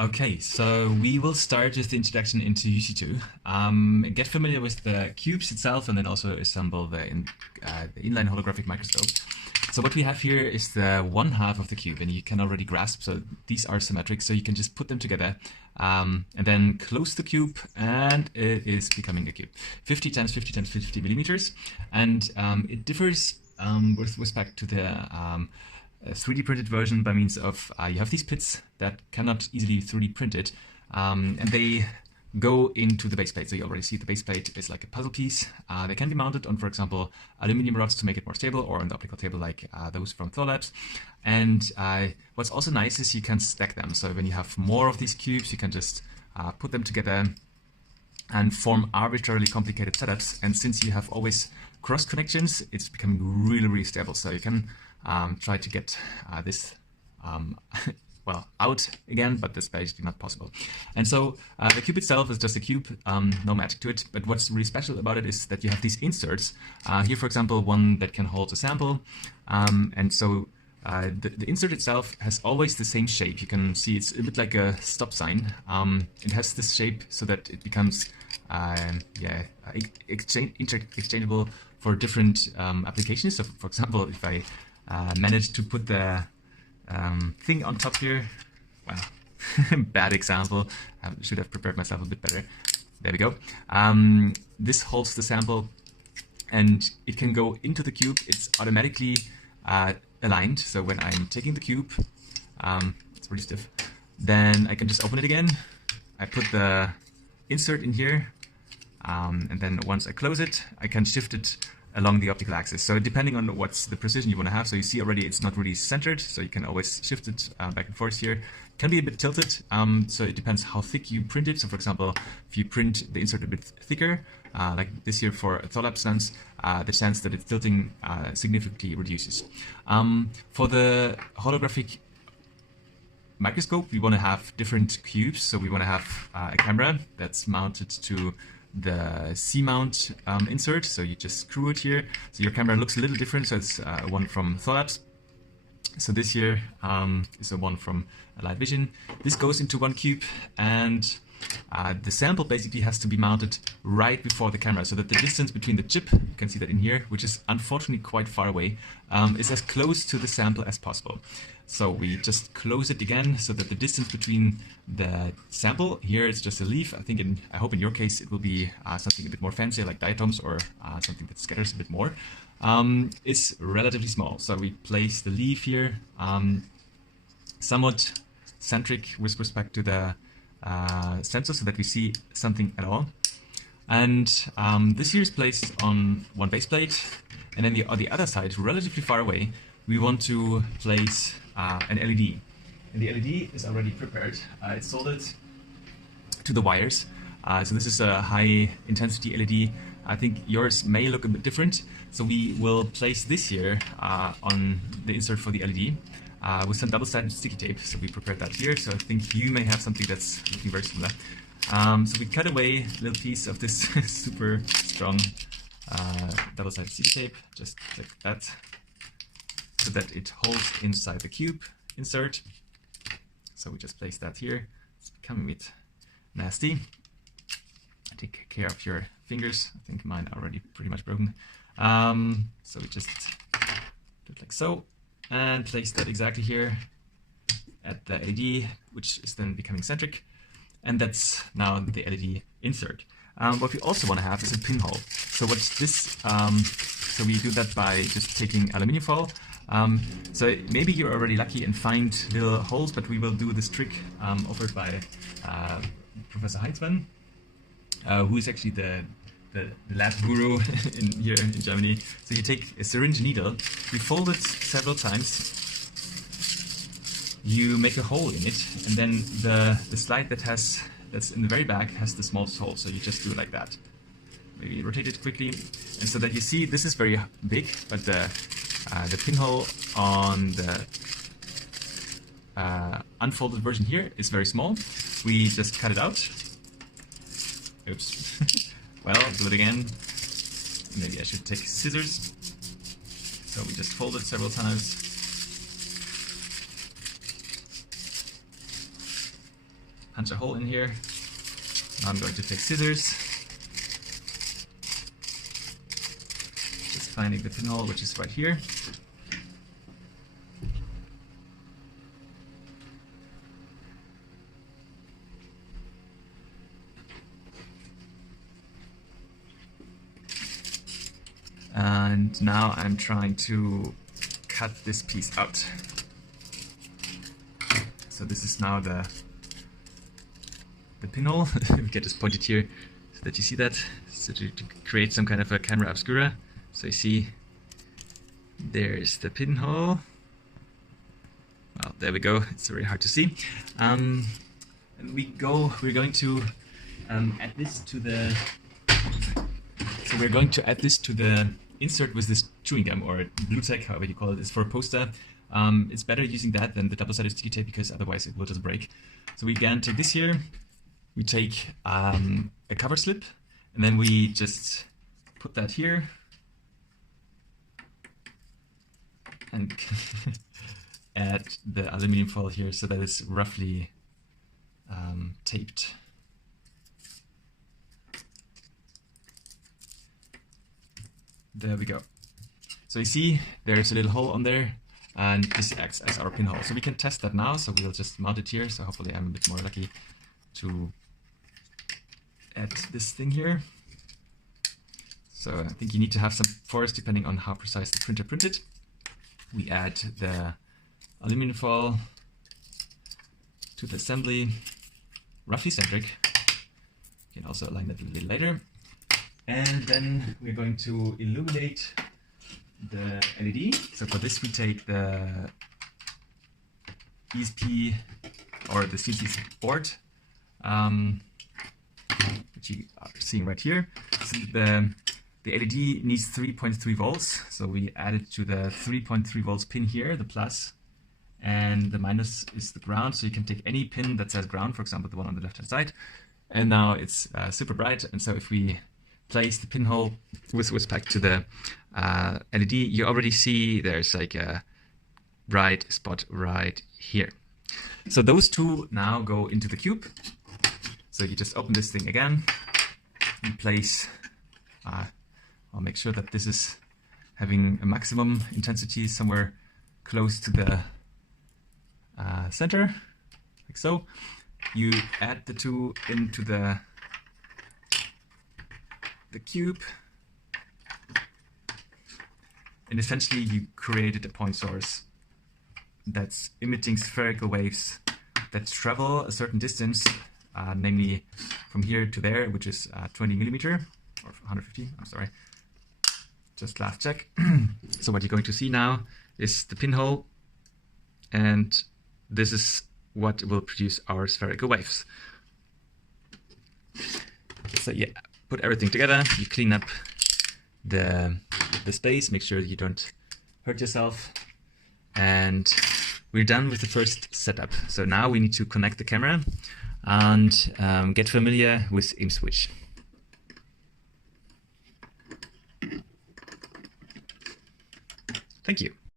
Okay, so we will start with the introduction into UC2. Get familiar with the cubes itself and then also assemble the inline holographic microscope. So what we have here is the one half of the cube, and you can already grasp, so these are symmetric, so you can just put them together and then close the cube, and it is becoming a cube. 50 times 50 times 50 millimeters, and it differs with respect to the 3D printed version by means of you have these pits that cannot easily 3D printed, and they go into the base plate. So you already see the base plate is like a puzzle piece. They can be mounted on, for example, aluminum rods to make it more stable, or on the optical table like those from Thorlabs. And what's also nice is you can stack them. So when you have more of these cubes, you can just put them together and form arbitrarily complicated setups. And since you have always cross connections, it's becoming really, really stable. So you can try to get this well, out again, but that's basically not possible. And so the cube itself is just a cube, no magic to it. But what's really special about it is that you have these inserts. Here, for example, one that can hold a sample. And so the insert itself has always the same shape. You can see it's a bit like a stop sign. It has this shape so that it becomes exchangeable for different applications. So, for example, if I manage to put the thing on top here, well, bad example, I should have prepared myself a bit better. There we go. This holds the sample and it can go into the cube. It's automatically aligned, so when I'm taking the cube, it's really stiff, then I can just open it again. I put the insert in here, and then once I close it, I can shift it along the optical axis. So depending on what's the precision you want to have, so you see already it's not really centered, so you can always shift it back and forth here. It can be a bit tilted, so it depends how thick you print it. So for example, if you print the insert a bit thicker, like this here for a Thorlabs lens, the chance that it's tilting significantly reduces. For the holographic microscope, we want to have different cubes. So we want to have a camera that's mounted to the C-mount insert, so you just screw it here. So your camera looks a little different, so it's one from Thorlabs. So this here is a one from Light Vision. This goes into one cube, and the sample basically has to be mounted right before the camera, so that the distance between the chip, you can see that in here, which is unfortunately quite far away, is as close to the sample as possible. So we just close it again so that the distance between the sample, here it's just a leaf. I hope in your case it will be something a bit more fancy like diatoms or something that scatters a bit more. It's relatively small. So we place the leaf here, somewhat centric with respect to the sensor so that we see something at all. And this here is placed on one base plate, and then on the other side, relatively far away, we want to place an LED. And the LED is already prepared. It's soldered to the wires. So this is a high intensity LED. I think yours may look a bit different. So we will place this here on the insert for the LED with some double-sided sticky tape. So we prepared that here. So I think you may have something that's looking very similar. So we cut away a little piece of this super strong double-sided sticky tape, just like that, so that it holds inside the cube insert. So we just place that here. It's becoming a bit nasty. Take care of your fingers. I think mine are already pretty much broken. So we just do it like so, and place that exactly here at the LED, which is then becoming centric. And that's now the LED insert. What we also want to have is a pinhole. So what's this? So we do that by just taking aluminum foil. So maybe you're already lucky and find little holes, but we will do this trick offered by Professor Heinzmann, who is actually the lab guru here in Germany. So you take a syringe needle, you fold it several times, you make a hole in it, and then the slide that's in the very back has the smallest hole. So you just do it like that. Maybe rotate it quickly, and so that you see this is very big, but the pinhole on the unfolded version here is very small. We just cut it out. Oops. Well, do it again. Maybe I should take scissors. So we just fold it several times. punch a hole in here. Now I'm going to take scissors. Just finding the pinhole, which is right here. And now I'm trying to cut this piece out. So this is now the pinhole. Get this pointed here so that you see that. So to create some kind of a camera obscura. So you see there's the pinhole. Well, there we go. It's very hard to see. And we're going to add this to the. So we're going to add this to the insert with this chewing gum or blue tack, however you call it. It's for a poster. It's better using that than the double-sided sticky tape because otherwise it will just break. So we again take this here. We take a cover slip and then we just put that here and add the aluminum foil here so that it's roughly taped. There we go. So you see there's a little hole on there and this acts as our pinhole. So we can test that now. So we'll just mount it here. So hopefully I'm a bit more lucky to add this thing here. So I think you need to have some force depending on how precise the printer printed. We add the aluminum foil to the assembly, roughly centric. You can also align that a little later. And then we're going to illuminate the LED. So for this we take the ESP or the CNC board, which you are seeing right here. So the LED needs 3.3 volts. So we add it to the 3.3 volts pin here, the plus, and the minus is the ground. So you can take any pin that says ground, for example, the one on the left-hand side. And now it's super bright. And so if we place the pinhole with respect to the LED, you already see there's like a bright spot right here. So those two now go into the cube. So you just open this thing again and place, I'll make sure that this is having a maximum intensity somewhere close to the center, like so. You add the two into the cube, and essentially you created a point source that's emitting spherical waves that travel a certain distance, namely from here to there, which is 20 millimeter or 150. I'm sorry, just last check. So what you're going to see now is the pinhole, and this is what will produce our spherical waves. So yeah, put everything together, you clean up the space, make sure you don't hurt yourself, and we're done with the first setup. So now we need to connect the camera and get familiar with ImSwitch. Thank you.